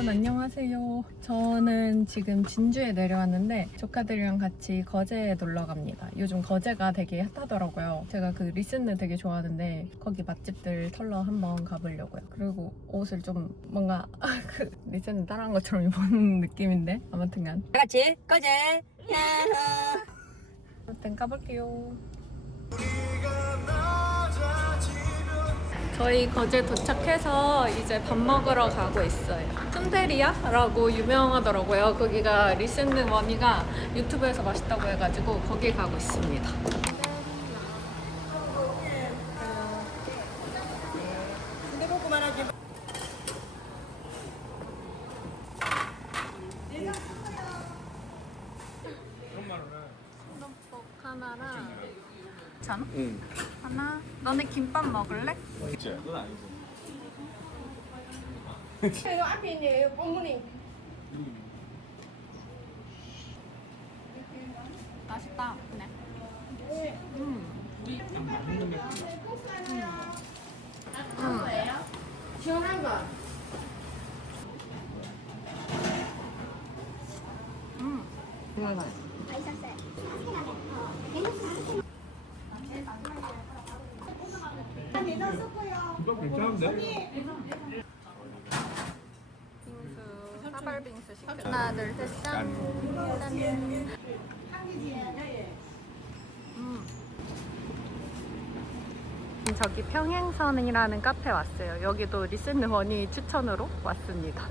여러분 안녕하세요. 저는 지금 진주에 내려왔는데 조카들이랑 같이 거제에 놀러 갑니다. 요즘 거제가 되게 핫하더라고요. 제가 그 리스는 되게 좋아하는데 거기 맛집들 털러 한번 가보려고요. 그리고 옷을 좀 뭔가 그 리스는 따라한 것처럼 입은 느낌인데 아무튼간 다 같이 거제. 아무튼 가볼게요. 저희 거제 도착해서 이제 밥 먹으러 가고 있어요. 툰테리아라고 유명하더라고요. 거기가 리센드 머니가 유튜브에서 맛있다고 해가지고 거기 가고 있습니다. 순두국 하나랑 전? 응. 하나? 너네 김밥 먹을래? 진짜 그건 아니고. 이거 앞에 있네, 뽕무늬. 맛있다. 네. 시원한 거. 김밥 괜찮은데? 빙수, 사발빙수 시켜. 하나, 둘, 셋, 짠. 짠. 저기 평행선이라는 카페 왔어요. 여기도 리센드 머니 추천으로 왔습니다.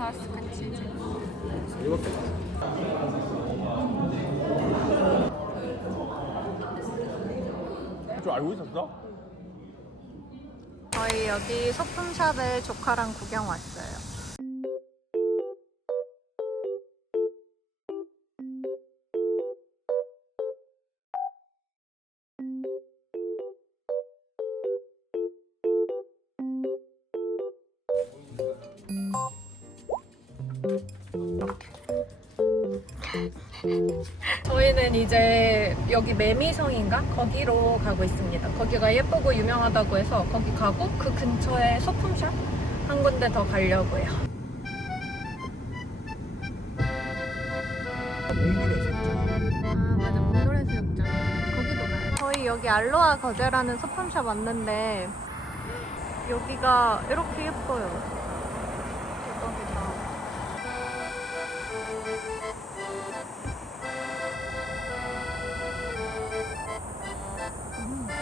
프랑스 치즈. 이렇게. 좀 알고 있었어? 저희 여기 소품샵에 조카랑 구경 왔어요. 저희는 이제 여기 매미성인가? 거기로 가고 있습니다. 거기가 예쁘고 유명하다고 해서 거기 가고 그 근처에 소품샵 한 군데 더 가려고요. 아 맞아, 몽돌해수욕장 거기도 가요. 저희 여기 알로아 거제라는 소품샵 왔는데 여기가 이렇게 예뻐요. 대박이다.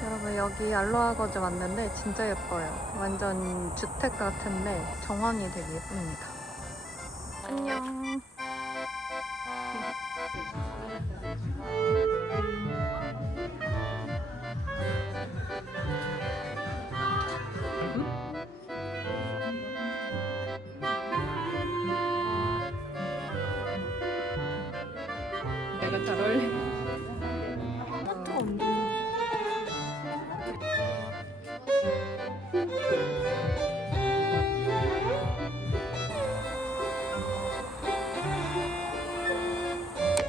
여러분 여기 알로하 거제 왔는데 진짜 예뻐요. 완전 주택 같은데 정원이 되게 예쁩니다. 안녕. 내가 잘 어울리는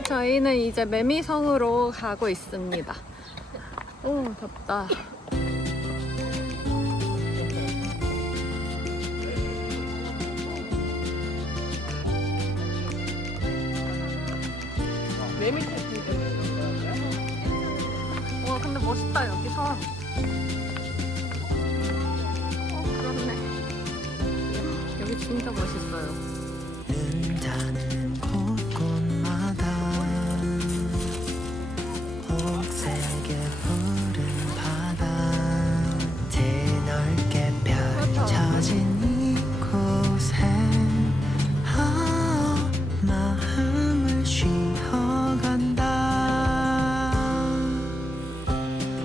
저희는 이제 매미성으로 가고 있습니다. 오, 덥다. 와, 근데 멋있다, 여기 선. 그렇네. 여기 진짜 멋있어요. 닿는 곳곳마다 옥색의 푸른 바다 드넓게 펼쳐진 이곳에 마음을 쉬어간다.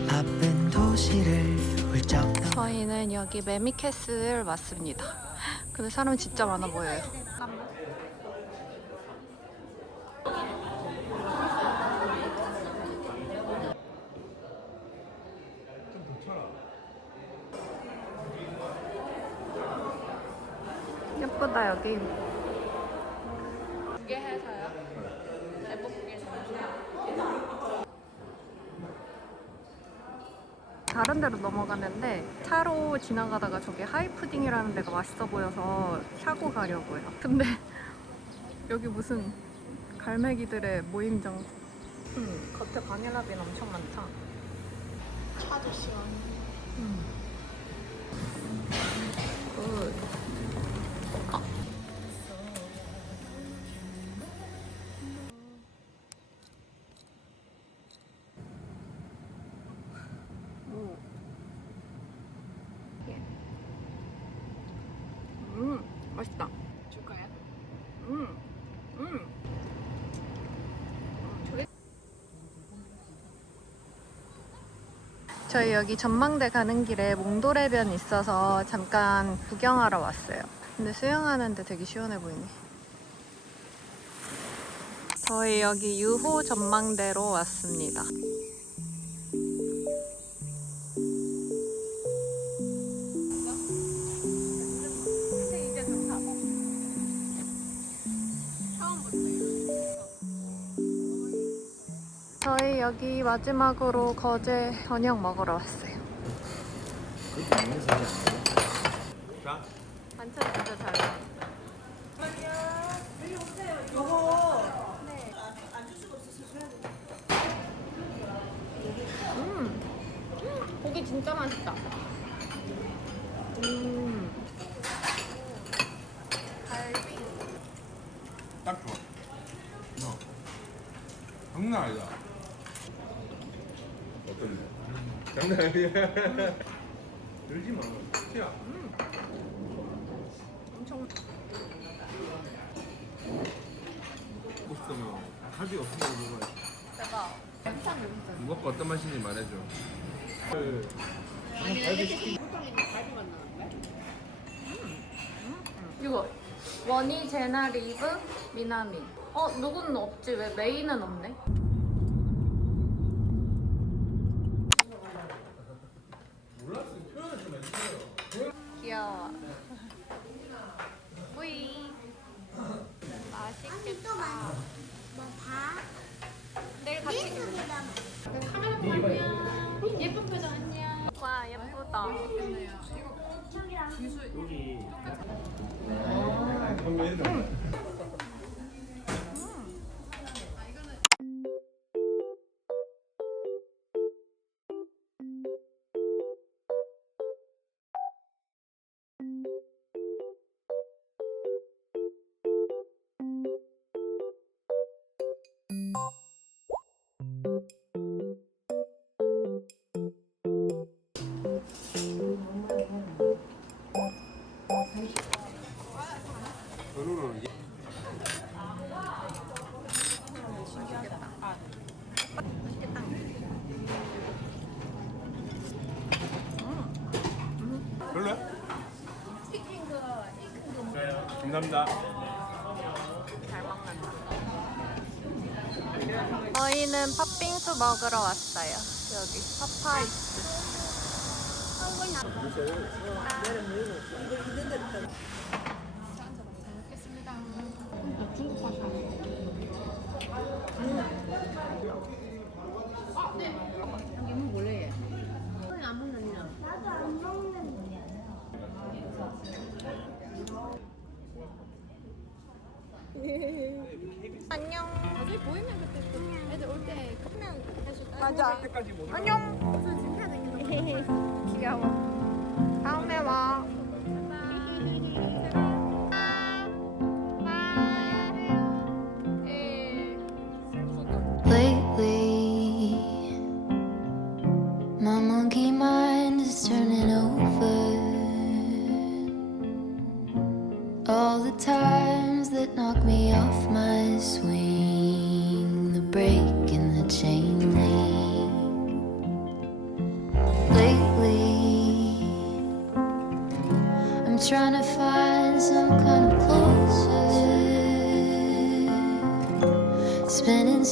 바쁜 도시를 훌쩍 저희는 여기 매미캐슬 왔습니다. 근데 사람 진짜 많아 보여요. 예쁘다 여기. 다른 데로 넘어갔는데 차로 지나가다가 저기 하이푸딩이라는 데가 맛있어 보여서 사고 가려고요. 근데 여기 무슨 갈매기들의 모임장. 겉에 바닐라빈 엄청 많다. 차도 시원해. 굿. 맛있다. 줄까요? 저희 여기 전망대 가는 길에 몽돌해변 있어서 잠깐 구경하러 왔어요. 근데 수영하는데 되게 시원해 보이네. 저희 여기 유호 전망대로 왔습니다. 이제 좋다. 저희 여기 마지막으로 거제 저녁 먹으러 왔어요. 자, 반찬 진짜 잘 나와. 고기 진짜 맛있다. 갈비. 딱 좋아. 장난 아니다. 어떤데? 장난 아니야. 들지 마. 티야. 엄청. 먹고 싶으면 할비가 없으면 먹어야지. 내가 반찬 여기서. 이거 어떤 맛인지 말해줘. 이거 원희, 제나, 리브, 미나미. 누구는 없지? 왜 메이는 없네? 귀여워. 뿌이. 맛있겠다. 뭐 봐? 내일 같이. 예쁜 표정 안녕. 와 예쁘다. 별로는 이게 별로야? 감사합니다. 잘 먹는다. 저희는 팥빙수 먹으러 왔어요. 여기 파파이스. 중국 파샤. 이건 몰래. 안 먹는냐? 나도 안 먹는데. 안녕. 나중에 보이면 그때 또 애들 올 때 크면 해줄까? 맞아. 안녕. 귀여워. 다음에 와. Lately, my monkey mind is turning over. All the times that knock me off my swing, the break in the chain link. Lately, I'm trying to find some kind of closure. Spinning